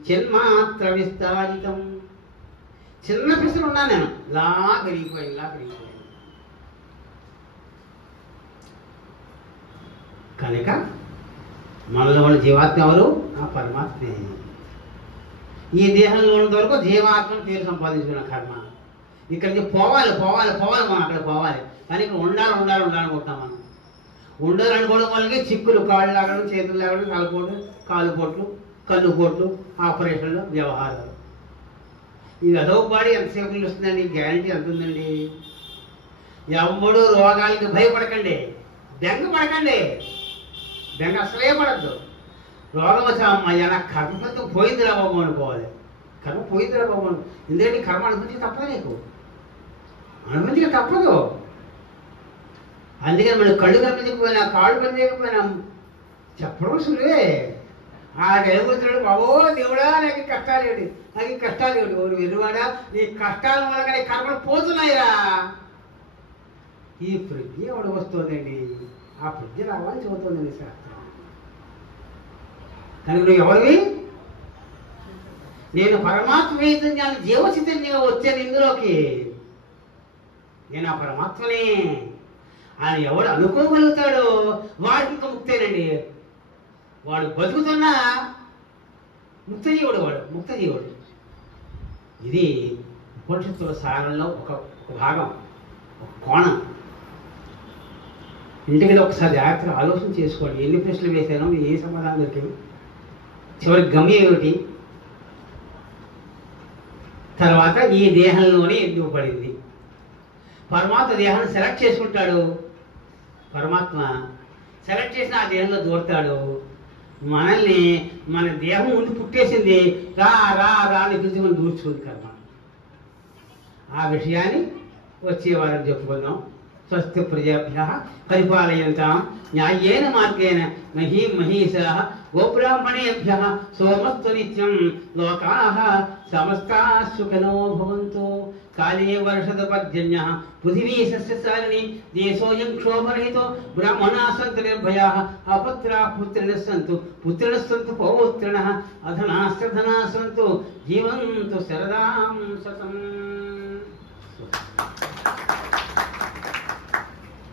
చిన్మాత్ర విస్తారితం. చిన్న పిసలు ఉన్నా నేను, లా పెరిగిపోయాను. కనుక మనలో ఉన్న జీవాత్మ ఎవరు? ఆ పరమాత్మే. ఈ దేహంలో ఉన్నంత వరకు జీవాత్మను పేరు సంపాదించుకున్న కర్మ. ఇక్కడికి పోవాలి మనం అక్కడ పోవాలి. కానీ ఇక్కడ ఉండాలనుకుంటాం మనం. ఉండాలనుకోవడం వల్లకి చిక్కులు, కాళ్ళు లాగడం, చేతులు లాగడం, తలపోట్లు, కాలుపోట్లు, కన్నుపోట్లు, ఆపరేషన్లు, వ్యవహారాలు. ఈ అదోపాడి ఎంతసేపు నిలుస్తుందండి? గ్యారంటీ ఎంత ఉందండి? ఎవడు రోగాలకి భయపడకండి, బెంగ పడకండి. బెంగ అసలే పడద్దు. రోగం వచ్చా అమ్మాయి నా కర్మతో పోయిందిరా బాబు అనుకోవాలి. కర్మ పోయిందిరా బాబు అను. ఎందుకంటే కర్మ అనుభూతికి తప్పదు, నీకు అనుభూతికి తప్పదు. అందుకని మనం కళ్ళు కనిపించకపోయినా, కాళ్ళు కనిపించకపోయినా చెప్పడం సులువే. ఆ ఎలుగుతున్నాడు, బాబో దేవుడా నాకు కష్టాలు ఏమిటి, నాకు కష్టాలు ఏమిటి. ఓరు వెలువాడా, నీ కష్టాల మూలంగా నీ కర్మలు పోతున్నాయిరా. ఈ ప్రజ్ఞ ఎవడు వస్తుందండి? ఆ ప్రజ్ఞ రావాలని చెబుతుందండి శాస్త్రం. కనుక నువ్వు ఎవరివి? నేను పరమాత్మ చైతన్యాన్ని జీవ చైతన్యంగా వచ్చాను ఇందులోకి. నేను ఆ పరమాత్మనే. ఆయన ఎవడు అనుకోగలుగుతాడో వాడికి ఇంకా ముక్తేనండి. వాడు బతుకుతున్నా ముక్తజీవుడు, వాడు ముక్తజీవుడు. ఇది ఉపనిషత్తుల సారంలో ఒక భాగం, ఒక కోణం. ఇంటికి ఒకసారి జాగ్రత్తగా ఆలోచన చేసుకోండి. ఎన్ని ప్రశ్నలు వేశానో ఏ సమాధానం దొరికింది, చివరికి గమ్యం ఏమిటి, తర్వాత ఈ దేహంలోనే ఎందుకు పడింది. పరమాత్మ దేహాన్ని సెలెక్ట్ చేసుకుంటాడు. పరమాత్మ సెలెక్ట్ చేసిన ఆ దేహంలో దూరతాడు. మనల్ని మన దేహం ముందు పుట్టేసింది, రా రా రా అని పిలిచి మనం దూర్చుకుంది కర్మ. ఆ విషయాన్ని వచ్చే వారం చెప్పుకుందాం. స్వస్తి ప్రజాభ్యః పరిపాలయంతాం న్యాయేన మార్గేణ మహీం మహీషాః గోబ్రాహ్మణేభ్యః సోమస్తు నిత్యం లోకాః సమస్తాః సుఖినో భవంతు. కాలే వర్షతు పర్జన్యః పృథివీ సస్యశాలినీ దేశోऽयं క్షోభరహితో బ్రాహ్మణాः సन्तు నిర్భయాः అపుత్రాः పుత్రిణः సन्तు పుత్రిణः సन्तు పౌత్రిణः అధనాశ్చ ధనాः సन्तు జీవంతు శరదాం శతం.